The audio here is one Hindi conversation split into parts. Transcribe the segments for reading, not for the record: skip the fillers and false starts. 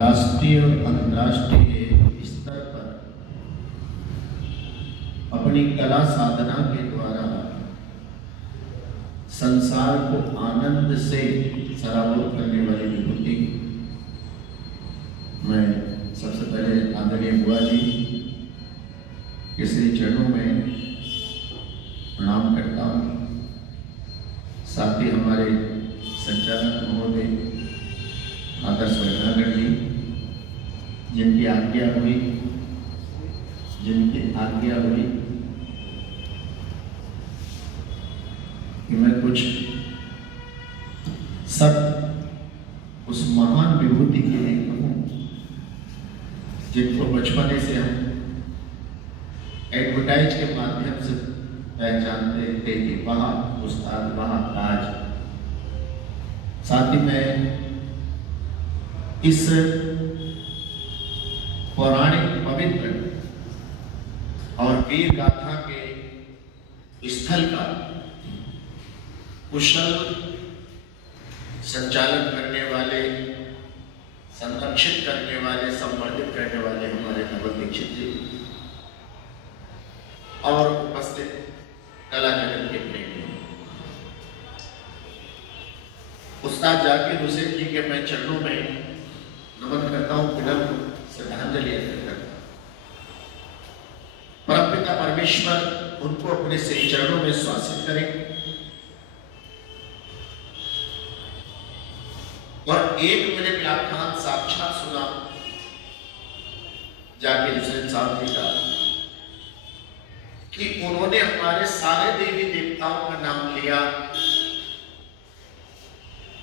राष्ट्रीय और अंतर्राष्ट्रीय स्तर पर अपनी कला साधना के द्वारा संसार को आनंद से सराबोर करने वाली विभूति, मैं सबसे पहले आदरणीय बुआ जी के श्री चरणों में प्रणाम करता हूँ। साथ ही हमारे संचालक महोदय आदर्श वैद्यनागर जी, जिनकी आज्ञा हुई कि मैं कुछ सब उस महान विभूति के लिए कहूँ जिनको बचपने से हम एडवर्टाइज के माध्यम से पहचानते थे कि वहाँ उस्ताद, वहाँ ताज। साथ ही मैं इस पौराणिक, पवित्र और वीर गाथा के स्थल का कुशल संचालन करने वाले, संरक्षित करने वाले, संवर्धित करने वाले हमारे नवल दीक्षित जी और उपस्थित कला जगत के प्रेमी उस्ताद जाकिर हुसैन जी के मैं चरणों में नमन करता हूँ, विनम्र श्रद्धांजलि अर्पित करता हूँ। परमपिता परमेश्वर उनको अपने श्री चरणों में श्वासित करें और एक मेरे व्याख्यान साक्षात सुना जाकिर हुसैन साहब जी का कि उन्होंने हमारे सारे देवी देवताओं का नाम लिया।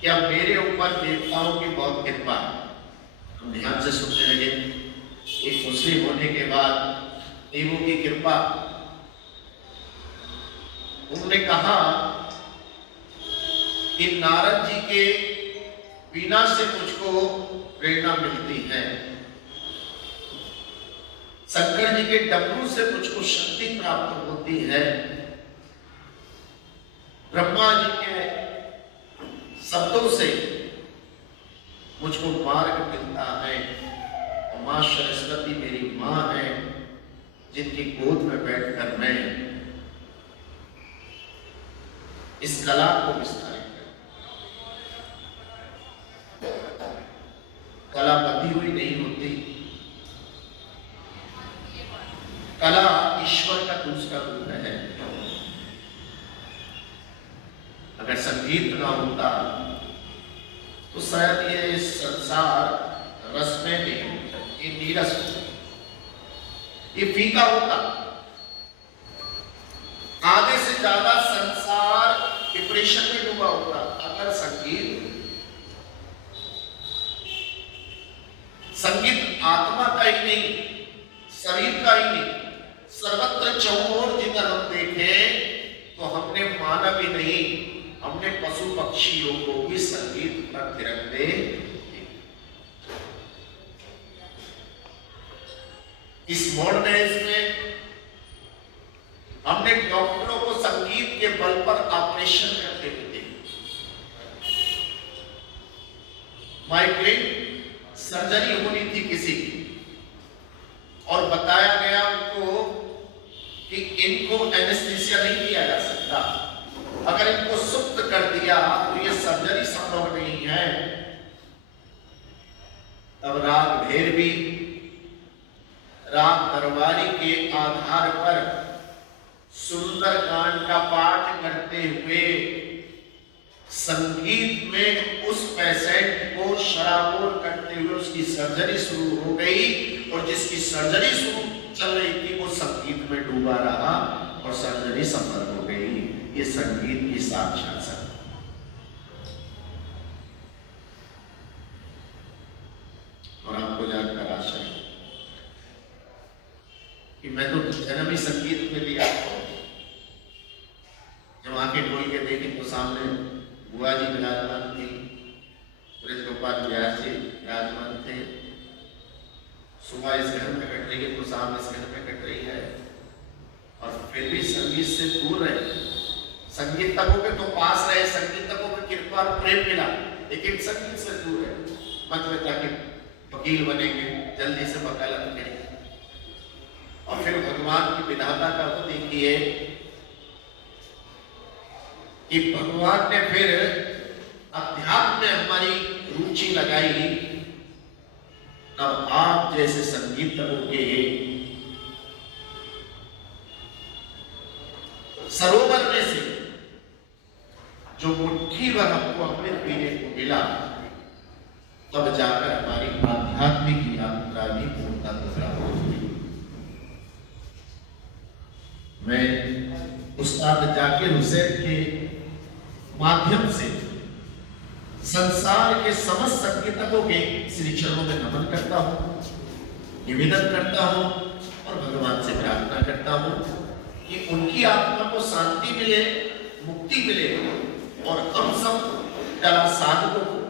क्या मेरे ऊपर देवताओं की बहुत कृपा है। हम ध्यान से सुनने लगे। एक मुस्लिम होने के बाद देवों की कृपा। उन्होंने कहा कि नारद जी के बिना से मुझको प्रेरणा मिलती है, शंकर जी के डमरू से मुझको शक्ति प्राप्त होती है, ब्रह्मा जी के शब्दों से मुझको मार्ग मिलता है और मां सरस्वती मेरी मां है, जिनकी गोद में बैठकर मैं इस कला को विस्तारित कर। कला बंधी हुई नहीं होती, कला ईश्वर का दूसरा रूप है। अगर संगीत ना होता तो शायद ये संसार रस में नहीं होता, ये नीरस होता, ये फीका होता। आधे से ज्यादा संसार डिप्रेशन में डूबा होता अगर संगीत आत्मा का ही नहीं, शरीर का ही नहीं, सर्वत्र चौर जिधर हम देखें तो हमने मानव ही नहीं, हमने पशु पक्षियों को भी संगीत पर थिरकते। इस मॉडर्न एज में हमने डॉक्टरों को संगीत के बल पर ऑपरेशन करते हुए देखा। माइग्रेन सर्जरी होनी थी किसी की और बताया गया उनको कि इनको एनेस्थीसिया नहीं दिया जा सकता, अगर इनको सुप्त कर दिया तो ये सर्जरी संभव नहीं है। तब राग भैरवी, राग दरबारी के आधार पर सुंदरकांड का पाठ करते हुए संगीत में उस पेशेंट को शराबोर करते हुए उसकी सर्जरी शुरू हो गई और जिसकी सर्जरी शुरू चल रही थी वो संगीत में डूबा रहा और सर्जरी सफल हो गई। ये संगीत की साक्षात सत्ता। और आपको जानकर आश्चर्य कि मैं तो जन्म ही संगीत में लिया। जब आंखें खोल के देखी तो सामने बुआ जी विराजमान थी, ब्रज गोपाल व्यास जी विराजमान थे। सुबह इस घर में कट रही है तो शाम इस घर में कट रही है और फिर भी संगीत से दूर रहे। संगीत तकों के तो पास रहे, संगीत तकों की कृपा और प्रेम मिला, लेकिन संगीत से दूर है। मत में ताकि वकील बनेंगे, जल्दी से वकालत करेंगे। और फिर भगवान की विधाता का वो देखिए कि भगवान ने फिर अध्यात्म में हमारी रुचि लगाई। तब आप जैसे संगीतकों के सरोवर में से जो मुट्ठी भर हमको अमृत पीने को मिला, तब जाकर हमारी आध्यात्मिक यात्रा भी पूर्णता को प्राप्त हुई। मैं उस्ताद जाकिर हुसैन के माध्यम से संसार के समस्त संगीतकों के श्री चरणों में नमन करता हूँ, निवेदन करता हूँ और भगवान से प्रार्थना करता हूँ कि उनकी आत्मा को शांति मिले, मुक्ति मिले और हम सब कला साधकों को